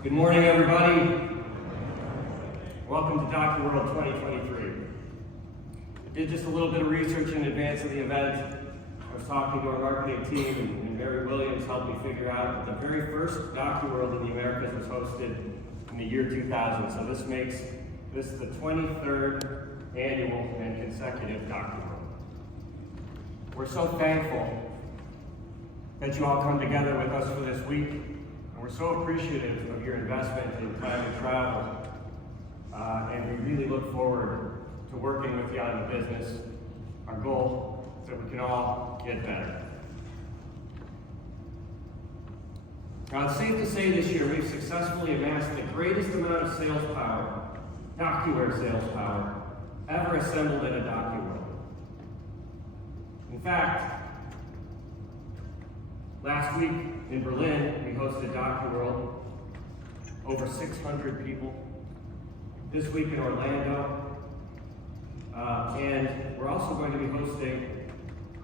Good morning, everybody. Welcome to DocuWorld 2023. I did just a little bit of research in advance of the event. I was talking to our marketing team, and Mary Williams helped me figure out that the very first DocuWorld in the Americas was hosted in the year 2000. So this makes this the 23rd annual and consecutive DocuWorld. We're so thankful that you all come together with us for this week. And we're so appreciative of your investment in time and travel. And we really look forward to working with you on the business. Our goal is that we can all get better. Now, it's safe to say this year we've successfully amassed the greatest amount of sales power, DocuWare sales power, ever assembled at a DocuWorld. In fact, last week in Berlin, we hosted DocuWorld, over 600 people. This week in Orlando, and we're also going to be hosting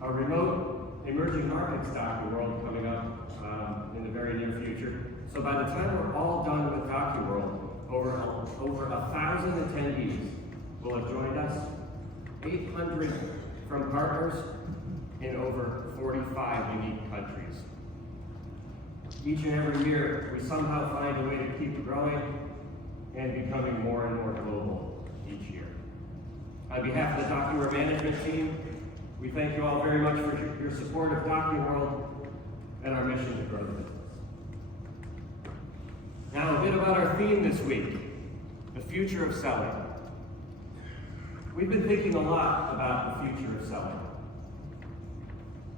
a remote emerging markets DocuWorld coming up in the very near future. So by the time we're all done with DocuWorld, over 1,000 attendees will have joined us, 800 from partners in over 45 unique countries. Each and every year, we somehow find a way to keep growing and becoming more and more global each year. On behalf of the DocuWare management team, we thank you all very much for your support of DocuWorld and our mission to grow the business. Now, a bit about our theme this week, the future of selling. We've been thinking a lot about the future of selling.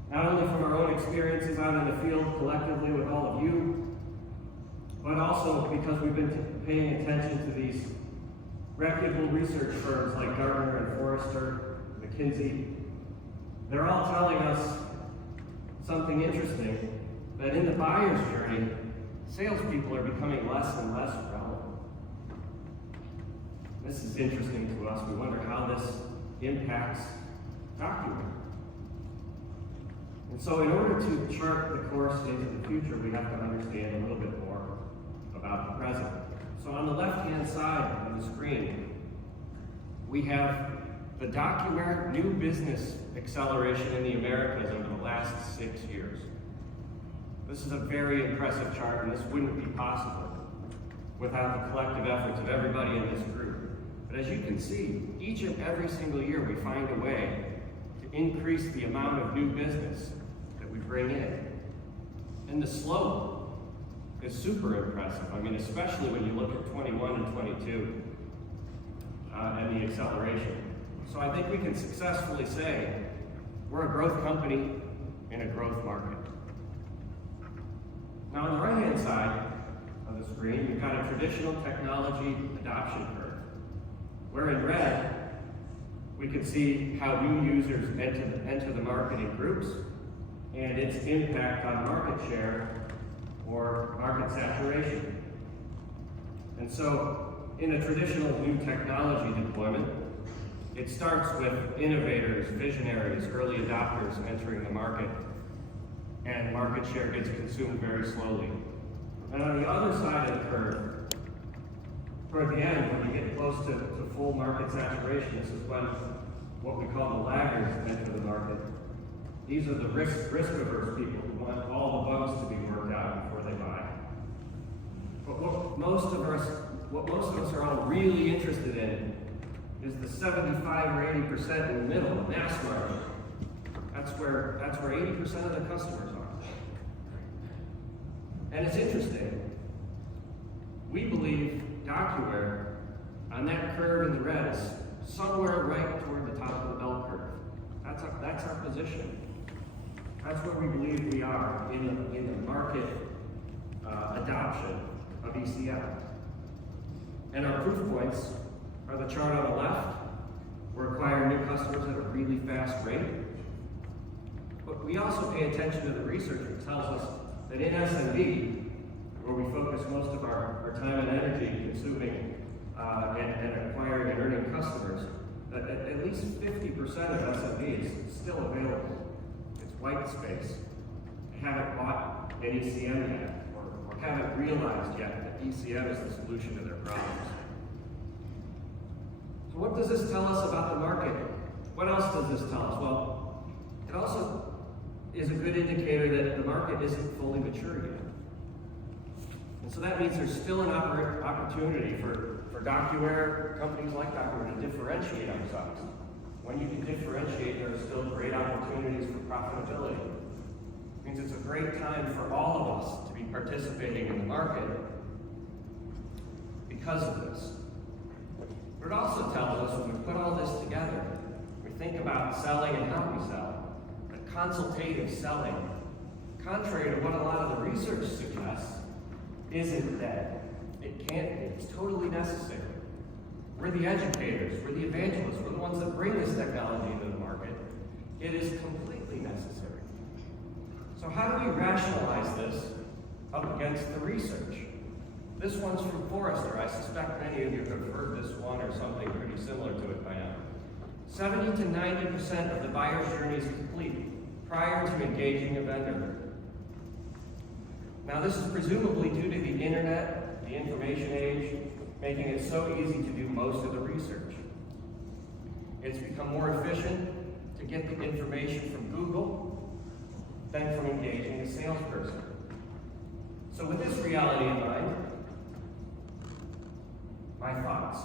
Not only from our own experiences out in the field collectively with all of you, but also because we've been paying attention to these reputable research firms like Gartner and Forrester, McKinsey. They're all telling us something interesting, that in the buyer's journey, salespeople are becoming less and less relevant. This is interesting to us. We wonder how this impacts DocuWorld. And so in order to chart the course into the future, we have to understand a little bit more about the present. So on the left-hand side of the screen, we have the DocuWare new business acceleration in the Americas over the last 6 years. This is a very impressive chart, and this wouldn't be possible without the collective efforts of everybody in this group. But as you can see, each and every single year we find a way to increase the amount of new business that we bring in. And the slope is super impressive. I mean, especially when you look at 21 and 22 and the acceleration. So I think we can successfully say we're a growth company in a growth market. Now on the right-hand side of the screen, you've got a traditional technology adoption curve, where in red, we can see how new users enter the market in groups and its impact on market share or market saturation. And so, in a traditional new technology deployment, it starts with innovators, visionaries, early adopters entering the market, and market share gets consumed very slowly. And on the other side of the curve, toward the end, when you get close to full market saturation, this is when what we call the laggards enter the market. These are the risk-averse people who want all the bugs to be worked out before they buy. But what most of us are all really interested in is the 75 or 80% in the middle, the mass market. That's where 80% of the customers are. And it's interesting. We believe DocuWare on that curve in the red is somewhere right toward the top of the bell curve. That's our position. That's where we believe we are in the market adoption of ECM. And our proof points are the chart on the left. We're acquiring new customers at a really fast rate. But we also pay attention to the research that tells us that in SMB, where we focus most of our time and energy consuming and acquiring and earning customers, that at least 50% of SMB is still available. It's white space. They haven't bought an ECM yet, or haven't realized yet that ECM is the solution to their problems. So what does this tell us about the market? What else does this tell us? Well, it also is a good indicator that the market isn't fully mature yet. And so that means there's still an opportunity for DocuWare, companies like DocuWare, to differentiate ourselves. When you can differentiate, there are still great opportunities for profitability. It means it's a great time for all of us to be participating in the market because of this. But it also tells us when we put all this together, we think about selling and how we sell, that consultative selling, contrary to what a lot of the research suggests, isn't dead. It can't be. It's totally necessary. We're the educators, we're the evangelists, we're the ones that bring this technology into the market. It is completely necessary. So how do we rationalize this up against the research? This one's from Forrester. I suspect many of you have heard this one or something pretty similar to it by now. 70 to 90% of the buyer's journey is complete prior to engaging a vendor. Now this is presumably due to the internet, the information age, making it so easy to do most of the research. It's become more efficient to get the information from Google than from engaging a salesperson. So with this reality in mind, my thoughts.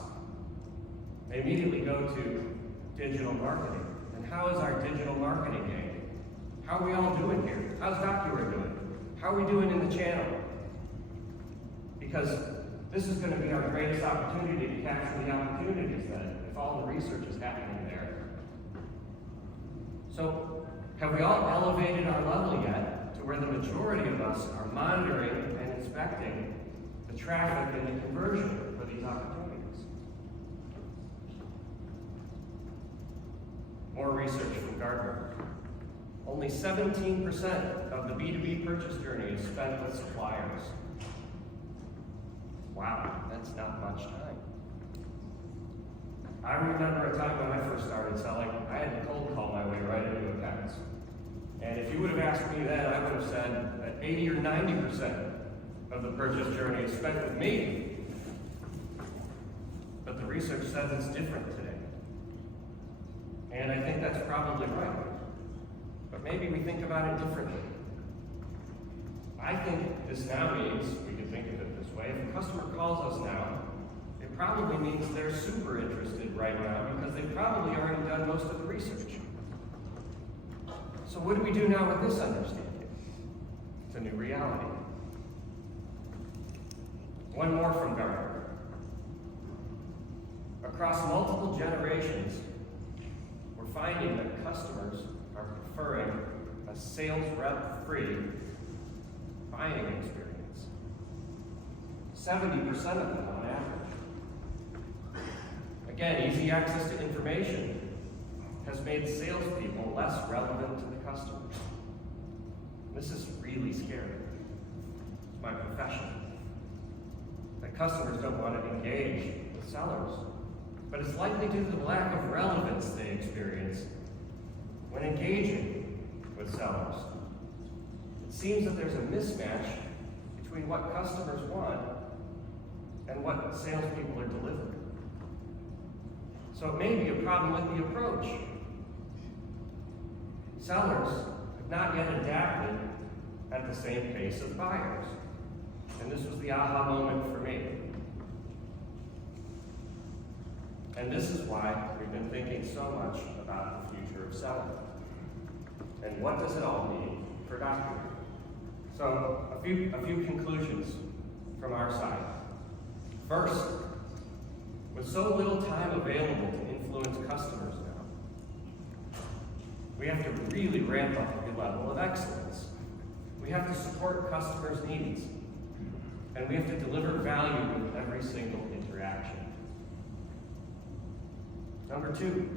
They immediately go to digital marketing. And how is our digital marketing game? How are we all doing here? How's DocuWare doing? How are we doing in the channel? Because this is going to be our greatest opportunity to capture the opportunities then, if all the research is happening there. So, have we all elevated our level yet to where the majority of us are monitoring and inspecting the traffic and the conversion for these opportunities? More research from Gartner. Only 17% of the B2B purchase journey is spent with suppliers. Wow, that's not much time. I remember a time when I first started selling, I had to cold call my way right into accounts. And if you would have asked me then, I would have said that 80 or 90% of the purchase journey is spent with me. But the research says it's different today. And I think that's probably right. But maybe we think about it differently. I think this now means, we can think of it this way, if a customer calls us now, it probably means they're super interested right now because they've probably already done most of the research. So what do we do now with this understanding? It's a new reality. One more from Gartner. Across multiple generations, we're finding that customers are preferring a sales rep-free buying experience. 70% of them on average. Again, easy access to information has made salespeople less relevant to the customers. This is really scary. It's my profession. That customers don't want to engage with sellers, but it's likely due to the lack of relevance they experience when engaging with sellers. It seems that there's a mismatch between what customers want and what salespeople are delivering. So it may be a problem with the approach. Sellers have not yet adapted at the same pace as buyers. And this was the aha moment for me. And this is why we've been thinking so much about the future of selling. And what does it all mean for DocuWare? So, a few conclusions from our side. First, with so little time available to influence customers now, we have to really ramp up the level of excellence. We have to support customers' needs, and we have to deliver value with every single interaction. Number two,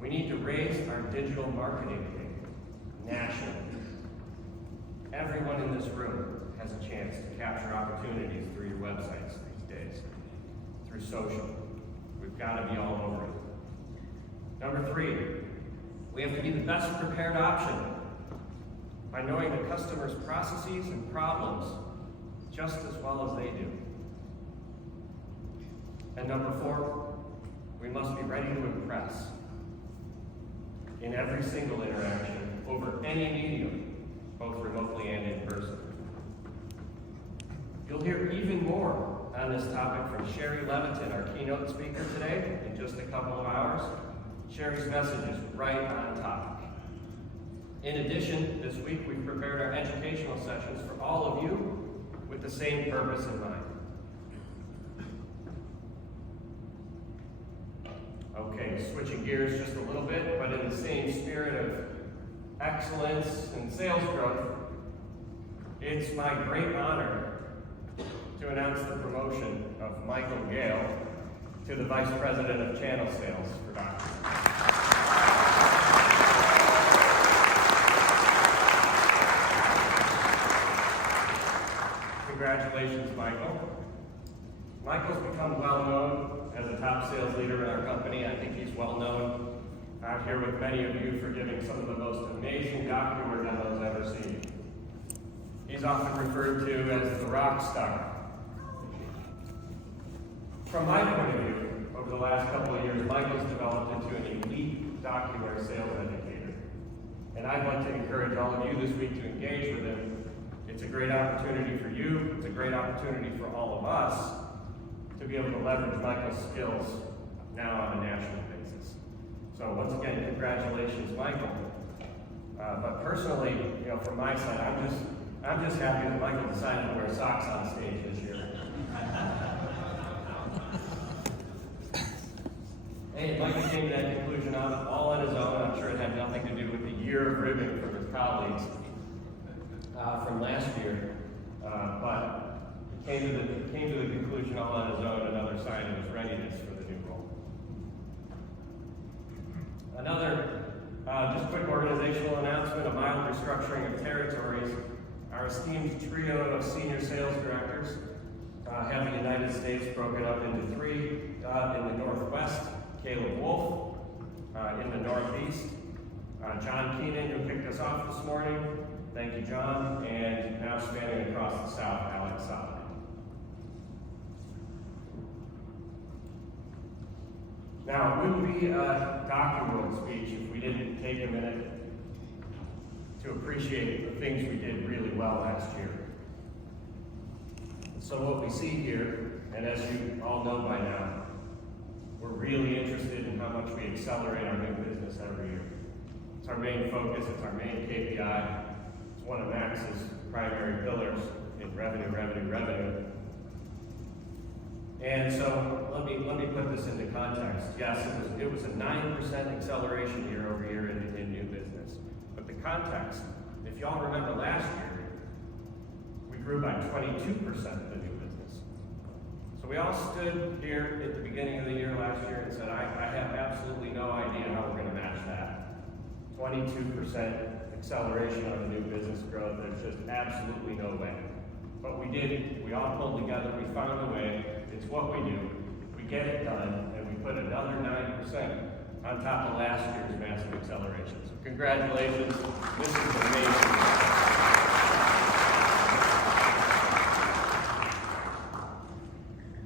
we need to raise our digital marketing game nationally. Everyone in this room has a chance to capture opportunities through your websites these days, through social. We've got to be all over it. Number three, we have to be the best prepared option by knowing the customer's processes and problems just as well as they do. And number 4, we must be ready to impress in every single interaction over any medium, both remotely and in person. You'll hear even more on this topic from Sherry Levitin, our keynote speaker today, in just a couple of hours. Sherry's message is right on topic. In addition, this week we've prepared our educational sessions for all of you with the same purpose in mind. Okay, switching gears just a little bit, but in the same spirit of excellence and sales growth, it's my great honor to announce the promotion of Michael Gale to the Vice President of Channel Sales for DocuWorld. Congratulations, Michael. Michael's become well known as a top sales leader in our company. I think he's well known out here with many of you for giving some of the most amazing DocuWare demos I've ever seen. He's often referred to as the rock star. From my point of view, over the last couple of years, Michael's developed into an elite DocuWare sales educator. And I'd like to encourage all of you this week to engage with him. It's a great opportunity for you, it's a great opportunity for all of us to be able to leverage Michael's skills now on a national basis. So once again, congratulations, Michael. But personally, from my side, I'm just happy that Michael decided to wear socks on stage this year. Hey, Michael came to that conclusion all on his own. I'm sure it had nothing to do with the year of ribbing from his colleagues from last year, but he came to the conclusion all on his own, another sign of his readiness for the new role. Another just quick organizational announcement, a mild restructuring of territories. Our esteemed trio of senior sales directors have the United States broken up into 3. In the Northwest, Caleb Wolf. In the Northeast, John Keenan, who kicked us off this morning. Thank you, John. And now spanning across the South, Alex Solomon. Now, it wouldn't be a DocuWorld speech if we didn't take a minute to appreciate the things we did really well last year. So what we see here, and as you all know by now, we're really interested in how much we accelerate our new business every year. It's our main focus, it's our main KPI. It's one of Max's primary pillars in revenue. And so let me put this into context. Yes, it was a 9% acceleration year over year in new business. But the context, if y'all remember last year, we grew by 22% of the new business. So we all stood here at the beginning of the year last year and said, I have absolutely no idea how we're going to match that. 22% acceleration on the new business growth, there's just absolutely no way. But we did it, we all pulled together, we found a way, it's what we do, we get it done, and we put another 9% on top of last year's massive acceleration. So congratulations, this is amazing.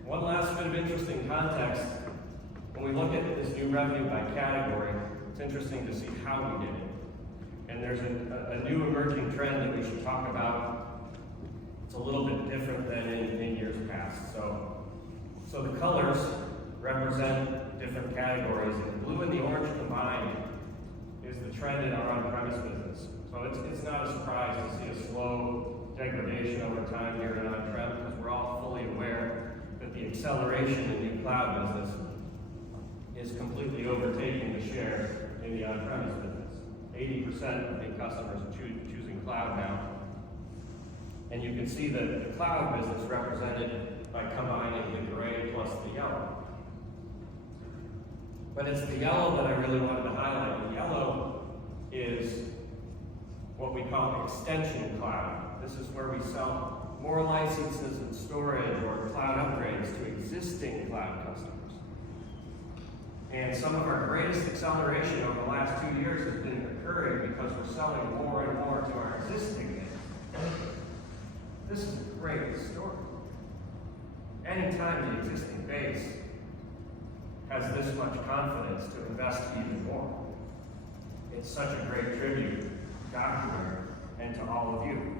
One last bit of interesting context. When we look at this new revenue by category, it's interesting to see how we did it. And there's a new emerging trend that we should talk about. It's a little bit different than in years past. So the colors represent different categories, and the blue and the orange combined is the trend in our on-premise business. So it's not a surprise to see a slow degradation over time here in on-prem, because we're all fully aware that the acceleration in new cloud business is completely overtaking the share in the on-premise business. 80% of the customers are choosing cloud now. And you can see the cloud business represented by combining the gray plus the yellow. But it's the yellow that I really wanted to highlight. The yellow is what we call extension cloud. This is where we sell more licenses and storage or cloud upgrades to existing cloud customers. And some of our greatest acceleration over the last 2 years has been occurring because we're selling more and more to our existing base. This great story. Anytime the existing base has this much confidence to invest even more, it's such a great tribute to DocuWare and to all of you.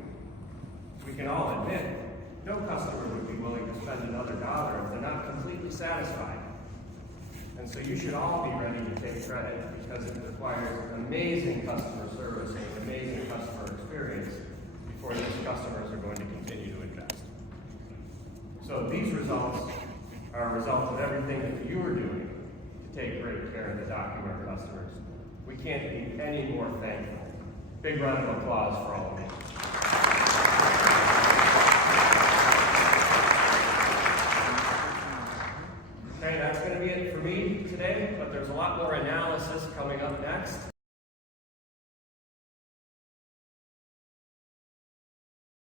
We can all admit, no customer would be willing to spend another dollar if they're not completely satisfied. And so you should all be ready to take credit because it requires amazing customer service and an amazing customer experience before these customers are going to continue to invest. So these results are a result of everything that you are doing to take great care of the DocuWare customers. We can't be any more thankful. Big round of applause for all of you.